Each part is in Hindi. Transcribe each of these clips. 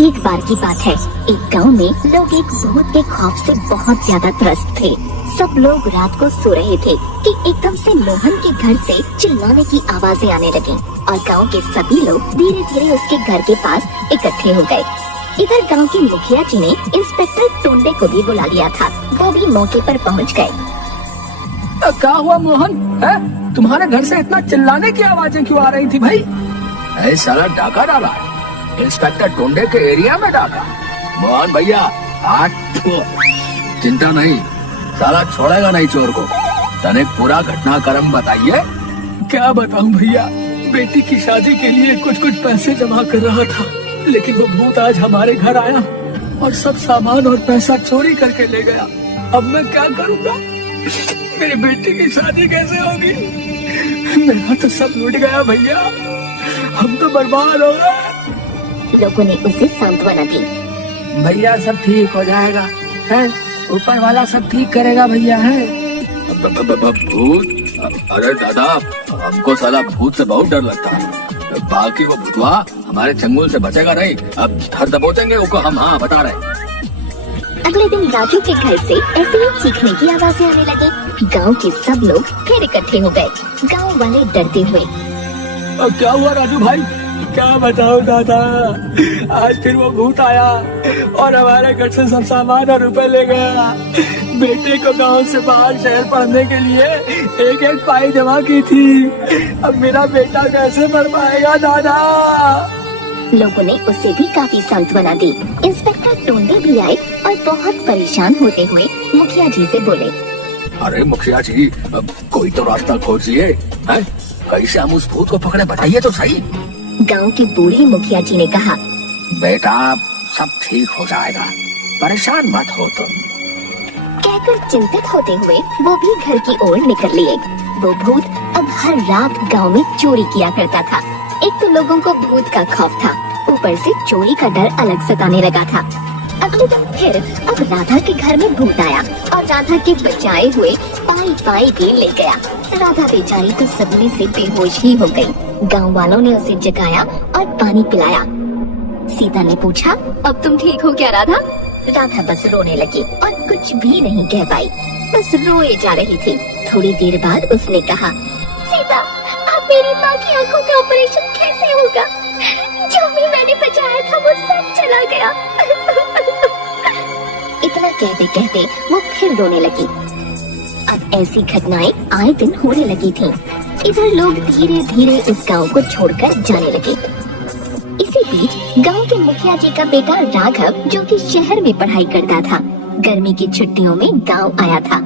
एक बार की बात है, एक गांव में लोग एक भूत के खौफ से बहुत ज्यादा त्रस्त थे। सब लोग रात को सो रहे थे कि एकदम से मोहन के घर से चिल्लाने की आवाजें आने लगी और गांव के सभी लोग धीरे धीरे उसके घर के पास इकट्ठे हो गए। इधर गांव के मुखिया जी ने इंस्पेक्टर टुंडे को भी बुला लिया था। वो भी मौके पर पहुंच गए। क्या हुआ मोहन? है तुम्हारे घर से इतना चिल्लाने की आवाजें क्यों आ रही थी भाई? साला डाका डाला है इंस्पेक्टर टुंडे के एरिया में डाका। मोहन भैया हाथ चिंता नहीं, साला छोड़ेगा नहीं चोर को। तने पूरा घटनाक्रम बताइए। क्या बताऊं भैया, बेटी की शादी के लिए कुछ पैसे जमा कर रहा था, लेकिन वो भूत आज हमारे घर आया और सब सामान और पैसा चोरी करके ले गया। अब मैं क्या करूँगा? मेरी बेटी की शादी कैसे होगी? मेरा तो सब लूट गया भैया, हम तो बर्बाद हो गए। लोगों ने उसे सांत्वना दी। भैया सब ठीक हो जाएगा, है ऊपर वाला सब ठीक करेगा भैया। है भूत? अरे दादा, हमको साला भूत से बहुत डर लगता है। बाकी वो भूतवा हमारे चंगुल से बचेगा नहीं। अब धर दबोचेंगे उसको हम। हाँ बता रहे। अगले दिन राजू के घर से ऐसे ही चीखने की आवाजें आने लगी। गांव के सब लोग फिर इकट्ठे हो गए, गांव वाले डरते हुए। क्या हुआ राजू भाई? क्या बताओ दादा, आज फिर वो भूत आया और हमारे घर से सब सामान और रुपए ले गया। बेटे को गांव से बाहर शहर पढ़ने के लिए एक पाई जमा की थी। अब मेरा बेटा कैसे पढ़ पाएगा दादा? लोगों ने उसे भी काफी सांत्वना दी। इंस्पेक्टर टुंडे भी आए और बहुत परेशान होते हुए मुखिया जी से बोले। अरे मुखिया जी, कोई तो रास्ता खोजिए। कैसे हम उस भूत को पकड़े, बताइए तो सही। गांव के बूढ़े मुखिया जी ने कहा, बेटा सब ठीक हो जाएगा, परेशान मत हो तुम। कहकर चिंतित होते हुए वो भी घर की ओर निकल लिए। वो भूत अब हर रात गांव में चोरी किया करता था। एक तो लोगों को भूत का खौफ था, ऊपर से चोरी का डर अलग सताने लगा था। अगले दिन फिर अब राधा के घर में भूत आया और राधा के बचाए हुए पाई भी ले गया। राधा बेचारी तो सदमे से बेहोश ही हो गई। गांव वालों ने उसे जगाया और पानी पिलाया। सीता ने पूछा, अब तुम ठीक हो क्या राधा? राधा बस रोने लगी और कुछ भी नहीं कह पाई, बस रोए जा रही थी। थोड़ी देर बाद उसने कहा, सीता अब मेरी माँ की आंखों का ऑपरेशन कैसे होगा? जो भी मैंने बचाया था वो सब चला गया। इतना कहते कहते वो फिर रोने लगी। अब ऐसी घटनाएं आए दिन होने लगी थीं। इधर लोग धीरे धीरे इस गांव को छोड़कर जाने लगे। इसी बीच गांव के मुखिया जी का बेटा राघव, जो कि शहर में पढ़ाई करता था, गर्मी की छुट्टियों में गांव आया था।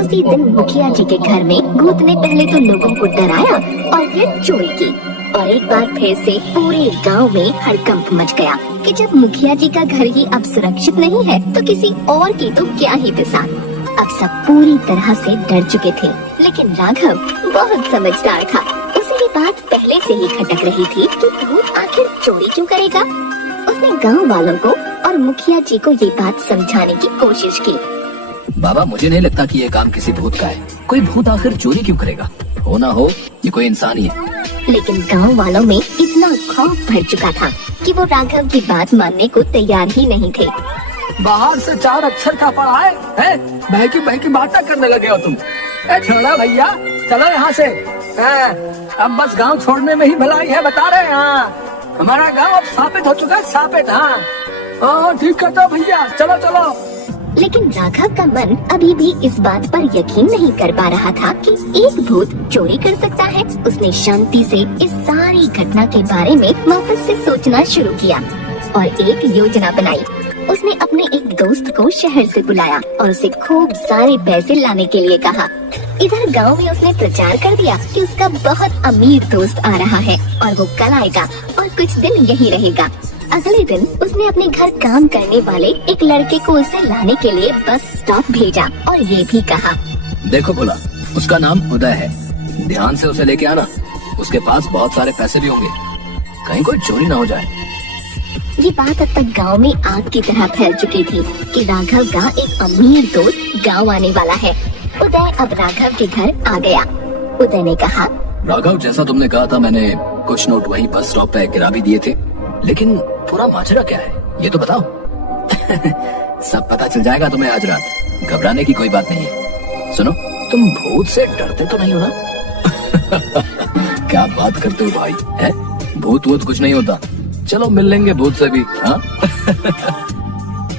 उसी दिन मुखिया जी के घर में भूत ने पहले तो लोगों को डराया और फिर चोरी की। और एक बार फिर से पूरे गांव में हड़कंप मच गया कि जब मुखिया जी का घर ही अब सुरक्षित नहीं है तो किसी और की तो क्या ही बिसात। अब सब पूरी तरह से डर चुके थे, लेकिन राघव बहुत समझदार था। उसे ये बात पहले से ही खटक रही थी कि भूत आखिर चोरी क्यों करेगा। उसने गांव वालों को और मुखिया जी को ये बात समझाने की कोशिश की। बाबा, मुझे नहीं लगता कि ये काम किसी भूत का है। कोई भूत आखिर चोरी क्यों करेगा? हो ना हो ये कोई इंसान ही है। लेकिन गांव वालों में इतना खौफ भर चुका था कि वो राघव की बात मानने को तैयार ही नहीं थे। बाहर से 4 अक्षर का पढ़ा है? बह की बातें करने लगे हो तुम। छोड़ा भैया, चलो यहाँ से। अब बस गांव छोड़ने में ही भलाई है, बता रहे हैं। हाँ, हमारा गांव अब स्थापित हो चुका है, स्थापित। हाँ ठीक कहता भैया, चलो चलो। लेकिन राघव का मन अभी भी इस बात पर यकीन नहीं कर पा रहा था कि एक भूत चोरी कर सकता है। उसने शांति से इस सारी घटना के बारे में वापस से सोचना शुरू किया और एक योजना बनाई। उसने अपने एक दोस्त को शहर से बुलाया और उसे खूब सारे पैसे लाने के लिए कहा। इधर गांव में उसने प्रचार कर दिया कि उसका बहुत अमीर दोस्त आ रहा है और वो कल आएगा और कुछ दिन यहीं रहेगा। अगले दिन उसने अपने घर काम करने वाले एक लड़के को उसे लाने के लिए बस स्टॉप भेजा और ये भी कहा, देखो बोला, उसका नाम उदय है, ध्यान से उसे लेके आना। उसके पास बहुत सारे पैसे भी होंगे, कहीं कोई चोरी ना हो जाए। ये बात अब तक गांव में आग की तरह फैल चुकी थी कि राघव का एक अमीर दोस्त गांव आने वाला है। उदय अब राघव के घर आ गया। उदय ने कहा, राघव, जैसा तुमने कहा था, मैंने कुछ नोट वहीं बस स्टॉप पे गिरा भी दिए थे, लेकिन पूरा माजरा क्या है? ये तो बताओ। सब पता चल जाएगा तुम्हें आज रात, घबराने की कोई बात नहीं है। सुनो, तुम भूत से डरते तो नहीं हो ना? क्या बात करते हो भाई, है? भूत वूत कुछ नहीं होता, चलो मिल लेंगे भूत से भी। हाँ?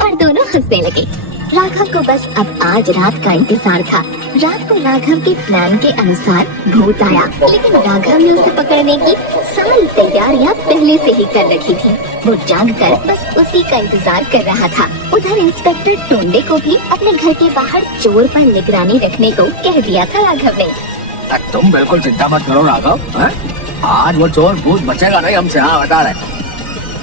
और दोनों हंसने लगे। राघव को बस अब आज रात का इंतजार था। रात को राघव के प्लान के अनुसार भूत आया, लेकिन राघव ने उसे पकड़ने की सारी तैयारियां पहले से ही कर रखी थी। वो जानकर बस उसी का इंतजार कर रहा था। उधर इंस्पेक्टर टोंडे को भी अपने घर के बाहर चोर पर निगरानी रखने को कह दिया था राघव ने। तुम बिल्कुल चिंता मत करो राघव, है? आज वो चोर भूत बचेगा नहीं हमसे। हाँ, बता रहे।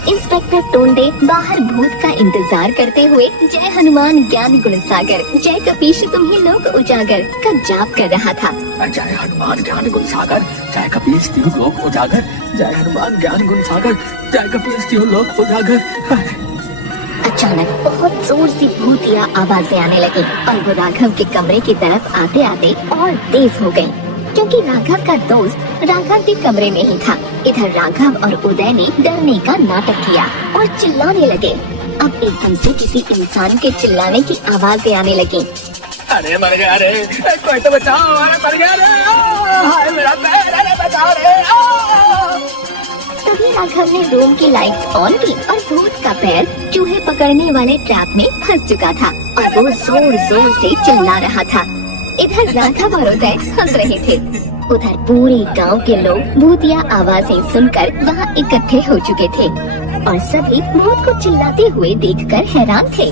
इंस्पेक्टर टोंडे बाहर भूत का इंतजार करते हुए जय हनुमान ज्ञान गुण सागर, जय कपीश तुम्हें लोक उजागर का जाप कर रहा था। जय हनुमान ज्ञान गुण सागर, जय कपीश तिहु लोक उजागर, जय हनुमान ज्ञान गुण सागर, जय कपीश तिहु लोक उजागर। अचानक बहुत जोर से भूतिया आवाजें आने लगी और वो राघव के कमरे की तरफ आते आते और तेज हो गयी, क्योंकि राघव का दोस्त राघव के कमरे में ही था। इधर राघव और उदय ने डरने का नाटक किया और चिल्लाने लगे। अब एकदम से किसी इंसान के चिल्लाने की आवाजें आने लगी। अरे मर गया रे, कोई तो बचाओ, अरे मर गया रे, हाय मेरा पैर, अरे बचाओ रे। तभी राघव ने रूम की लाइट्स ऑन की और भूत का पैर चूहे पकड़ने वाले ट्रैप में फंस चुका था और वो जोर जोर से चिल्ला रहा था। इधर राघव और उदय हंस रहे थे। उधर पूरे गांव के लोग भूतिया आवाजें सुनकर वहां इकट्ठे हो चुके थे और सभी भूत को चिल्लाते हुए देखकर हैरान थे।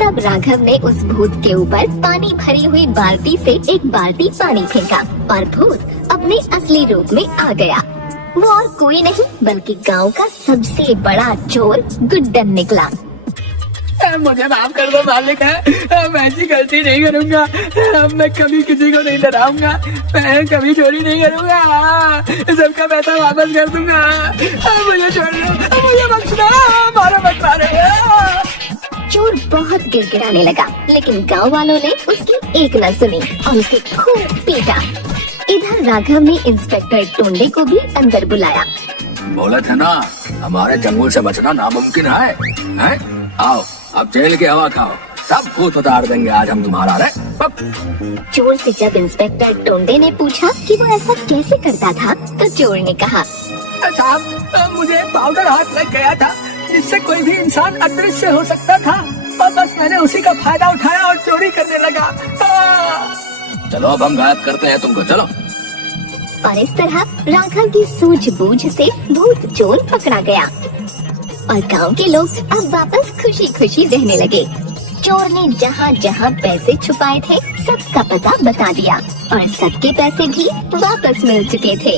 तब राघव ने उस भूत के ऊपर पानी भरी हुई बाल्टी से एक बाल्टी पानी फेंका और भूत अपने असली रूप में आ गया। वो और कोई नहीं बल्कि गांव का सबसे बड़ा चोर गुड्डन निकला। मुझे माफ कर दो मालिक, है मैं ऐसी गलती नहीं करूंगा। मैं कभी किसी को नहीं डराऊंगा, मैं कभी चोरी नहीं करूंगा, सबका पैसा वापस कर दूंगा। मुझे छोड़ दो, मुझे बख्श दो, मारो मत मारो। चोर बहुत गिड़गिड़ाने लगा, लेकिन गांव वालों ने उसकी एक न सुनी और उसे खूब पीटा। इधर राघव ने इंस्पेक्टर टोंडे को भी अंदर बुलाया। बोला था ना, हमारे जंगल से बचना नामुमकिन है, हैं? आओ अब जेल की हवा खाओ, सब भूत उतार देंगे आज हम तुम्हारा। रे चोर से जब इंस्पेक्टर टोंडे ने पूछा कि वो ऐसा कैसे करता था, तो चोर ने कहा, साहब मुझे पाउडर हाथ लग गया था जिससे कोई भी इंसान अदृश्य हो सकता था और बस मैंने उसी का फायदा उठाया और चोरी करने लगा। चलो अब हम गायब करते हैं तुमको, चलो। और इस तरह राघव की सूझबूझ से भूत चोर पकड़ा गया और गांव के लोग अब वापस खुशी खुशी रहने लगे। चोर ने जहाँ जहाँ पैसे छुपाए थे सबका पता बता दिया और सबके पैसे भी वापस मिल चुके थे।